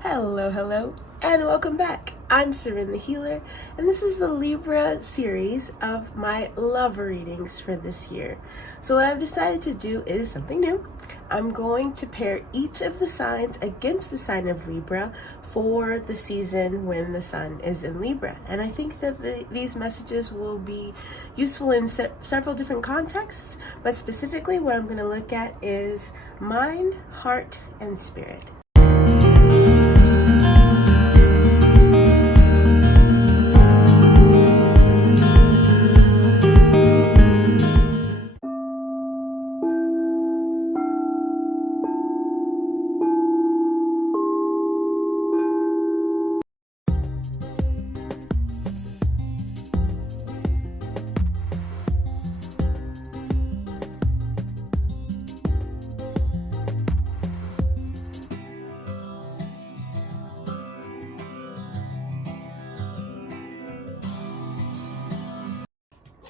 Hello, and welcome back. I'm Serene the Healer, and this is the Libra series of my love readings for this year. So what I've decided to do is something new. I'm going to pair each of the signs against the sign of Libra for the season when the sun is in Libra. And I think that these messages will be useful in several different contexts, but specifically what I'm going to look at is mind, heart, and spirit.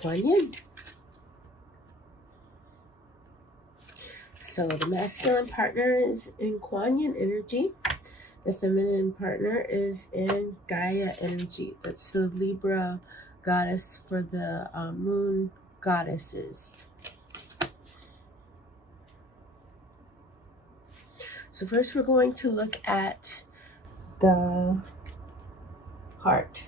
Kuan Yin. So the masculine partner is in Kuan Yin energy. The feminine partner is in Gaia energy. That's the Libra goddess for the moon goddesses. So first we're going to look at the heart.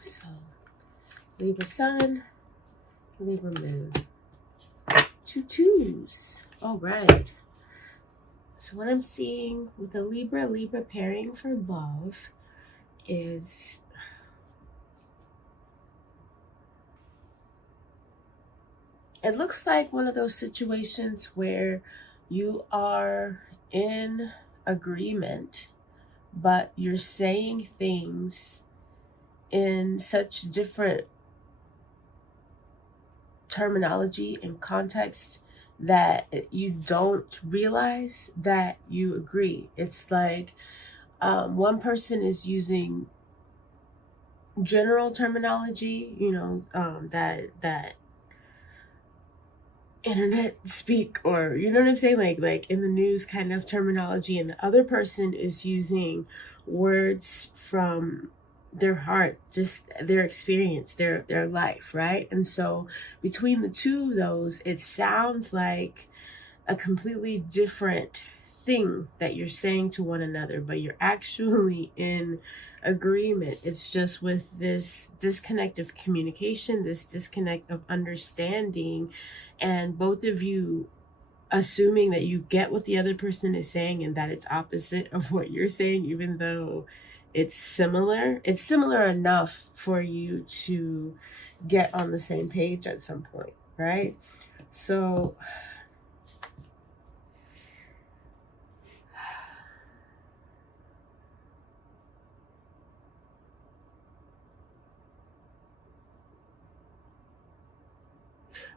So Libra sun, Libra moon. 2 twos. All right. So what I'm seeing with the Libra pairing for love is it looks like one of those situations where you are in agreement, but you're saying things in such different terminology and context that you don't realize that you agree. It's like one person is using general terminology, that internet speak, or you know what I'm saying, like in the news kind of terminology, and the other person is using words from their heart, just their experience, their life, right? And so between the two of those, it sounds like a completely different thing that you're saying to one another, but you're actually in agreement. It's just with this disconnect of communication, this disconnect of understanding, and both of you assuming that you get what the other person is saying and that it's opposite of what you're saying, even though it's similar. It's similar enough for you to get on the same page at some point, right? So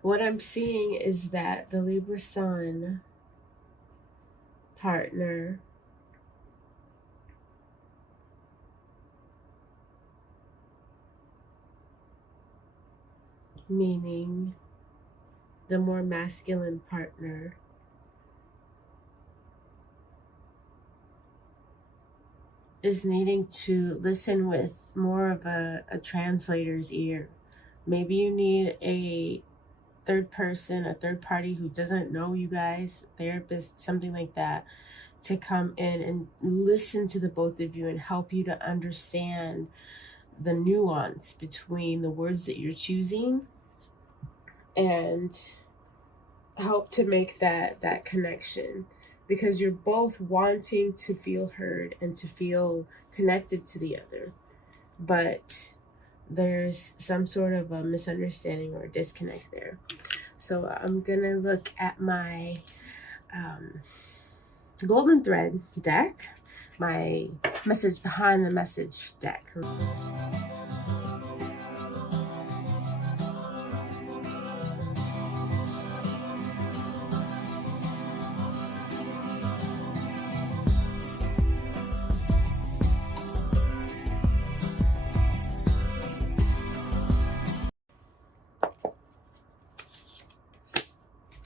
what I'm seeing is that the Libra sun partner meaning the more masculine partner is needing to listen with more of a translator's ear. Maybe you need a third person, a third party who doesn't know you guys, therapist, something like that, to come in and listen to the both of you and help you to understand the nuance between the words that you're choosing and help to make that connection, because you're both wanting to feel heard and to feel connected to the other, but there's some sort of a misunderstanding or disconnect there. So I'm gonna look at my golden thread deck, my message behind the message deck.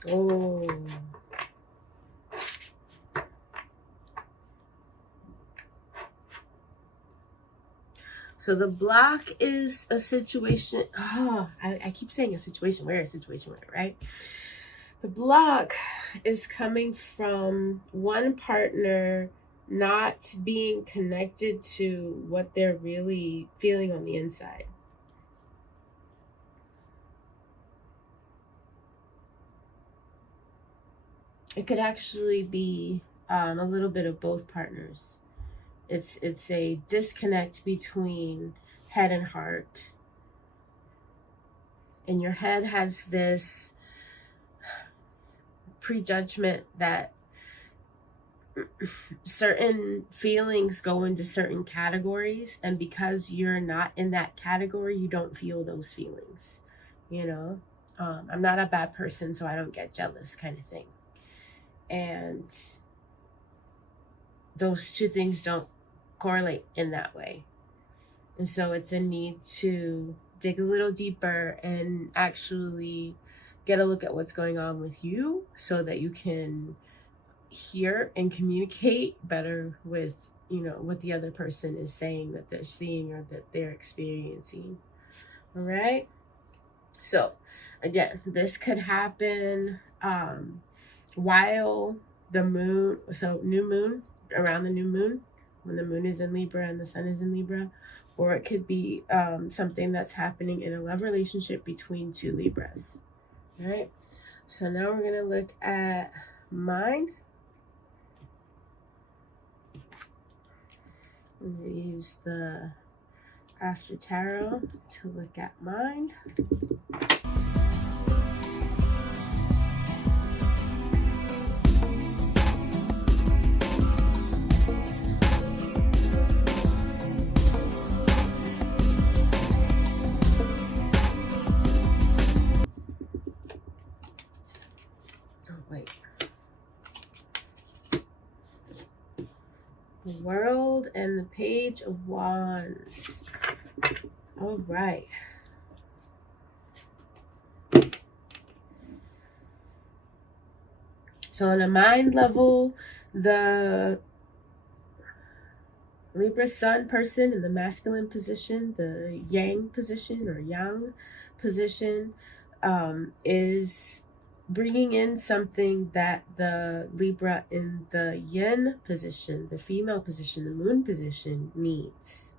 Oh. So the block is a situation. Oh, I keep saying a situation where, right? The block is coming from one partner not being connected to what they're really feeling on the inside. It could actually be a little bit of both partners. It's a disconnect between head and heart. And your head has this prejudgment that certain feelings go into certain categories, and because you're not in that category, you don't feel those feelings. You know, I'm not a bad person, so I don't get jealous, kind of thing. And those two things don't correlate in that way. And so it's a need to dig a little deeper and actually get a look at what's going on with you so that you can hear and communicate better with, what the other person is saying that they're seeing or that they're experiencing. All right. So again, this could happen while the moon, so new moon, around the new moon, when the moon is in Libra and the sun is in Libra, or it could be something that's happening in a love relationship between two Libras. All right. So now we're going to look at mind. I'm going to use the After Tarot to look at mind. The World and the Page of Wands. All right. So on a mind level, the Libra Sun person in the masculine position, the Yang position or Yang position, is bringing in something that the Libra in the Yin position, the female position, the moon position, needs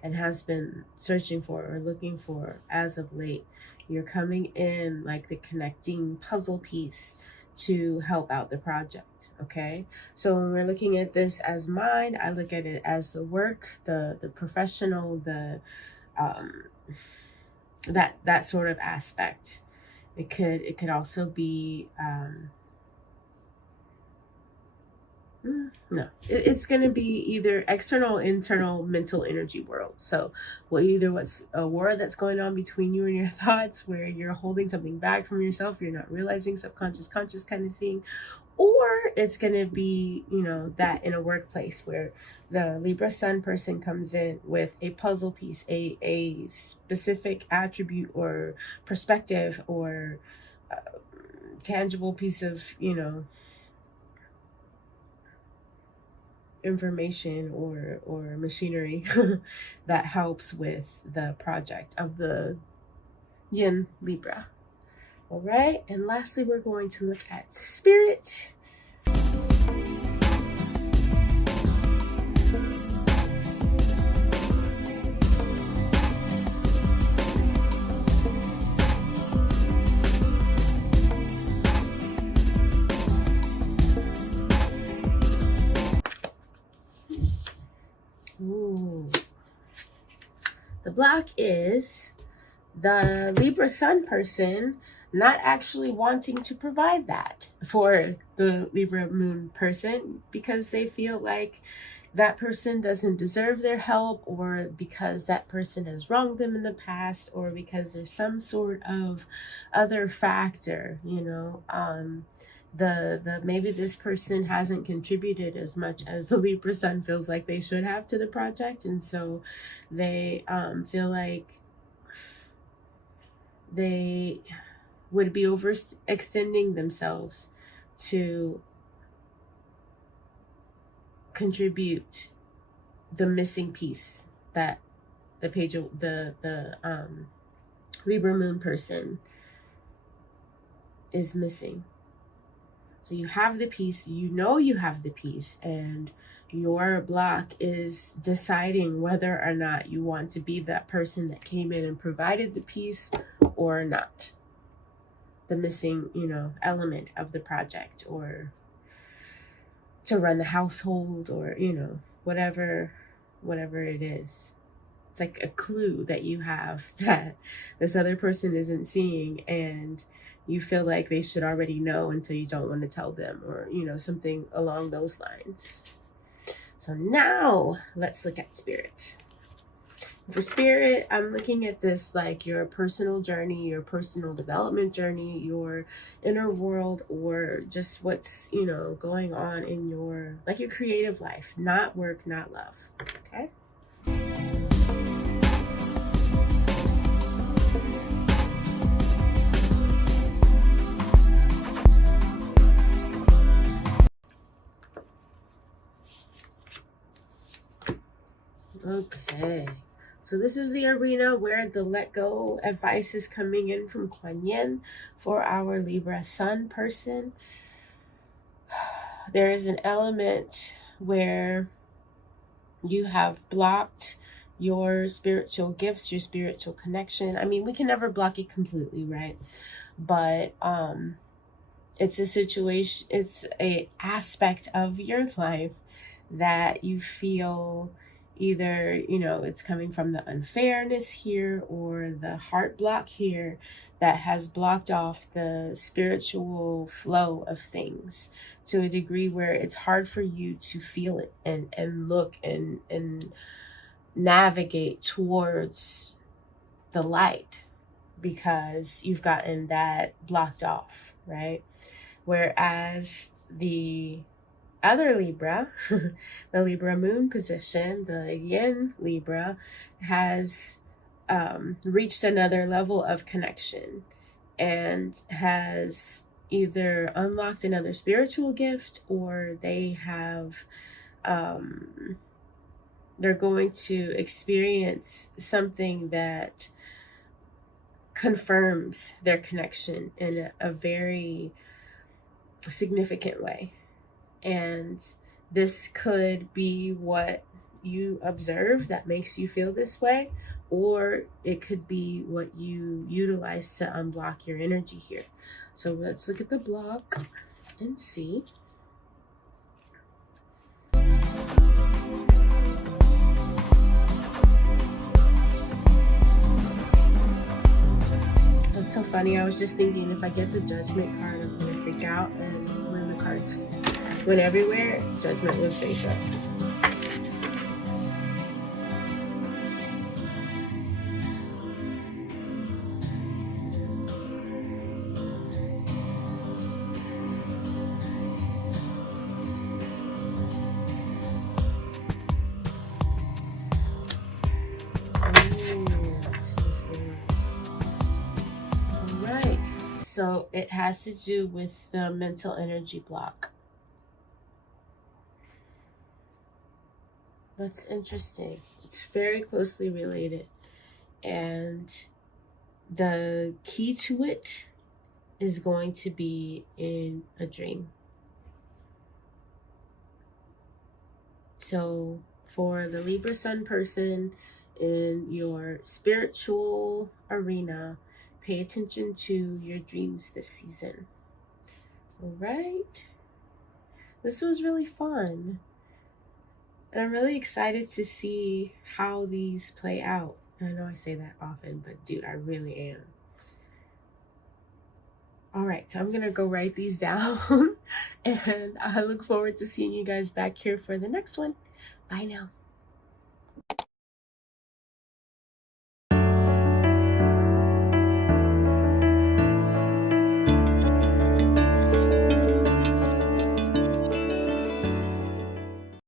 and has been searching for or looking for as of late. You're coming in like the connecting puzzle piece to help out the project. Okay, so when we're looking at this as mind, I look at it as the work, the professional, the that sort of aspect. It could also be no, it's going to be either external, internal, mental energy world. So either what's a war that's going on between you and your thoughts, where you're holding something back from yourself, you're not realizing, subconscious, conscious kind of thing, or it's going to be, that in a workplace where the Libra Sun person comes in with a puzzle piece, a specific attribute or perspective or tangible piece of, information or machinery that helps with the project of the Yin Libra. All right, and lastly, we're going to look at spirit. Ooh. The block is the Libra Sun person not actually wanting to provide that for the Libra Moon person because they feel like that person doesn't deserve their help, or because that person has wronged them in the past, or because there's some sort of other factor, the maybe this person hasn't contributed as much as the Libra Sun feels like they should have to the project, and so they feel like they would be overextending themselves to contribute the missing piece that the page of the Libra moon person is missing. So you have the piece, you know you have the piece, and your block is deciding whether or not you want to be that person that came in and provided the piece or not. The missing, element of the project, or to run the household, or, whatever it is. It's like a clue that you have that this other person isn't seeing, and you feel like they should already know until you don't want to tell them, or, something along those lines. So now let's look at spirit. For spirit, I'm looking at this like your personal journey, your personal development journey, your inner world, or just what's, going on in your creative life, not work, not love. Okay. Okay. So this is the arena where the let go advice is coming in from Kuan Yin for our Libra Sun person. There is an element where you have blocked your spiritual gifts, your spiritual connection. I mean, we can never block it completely, right? But it's a situation, it's a aspect of your life that you feel either, it's coming from the unfairness here or the heart block here that has blocked off the spiritual flow of things to a degree where it's hard for you to feel it and look and navigate towards the light because you've gotten that blocked off, right? Whereas the other Libra, the Libra moon position, the Yin Libra, has reached another level of connection and has either unlocked another spiritual gift, or they have they're going to experience something that confirms their connection in a very significant way. And this could be what you observe that makes you feel this way, or it could be what you utilize to unblock your energy here. So let's look at the block and see. That's so funny. I was just thinking, if I get the Judgment card, I'm going to freak out, and when the cards went everywhere, Judgment was face up. Alright, so it has to do with the mental energy block. That's interesting. It's very closely related. And the key to it is going to be in a dream. So for the Libra Sun person in your spiritual arena, pay attention to your dreams this season. All right. This was really fun. And I'm really excited to see how these play out. And I know I say that often, but dude, I really am. All right, so I'm going to go write these down. And I look forward to seeing you guys back here for the next one. Bye now.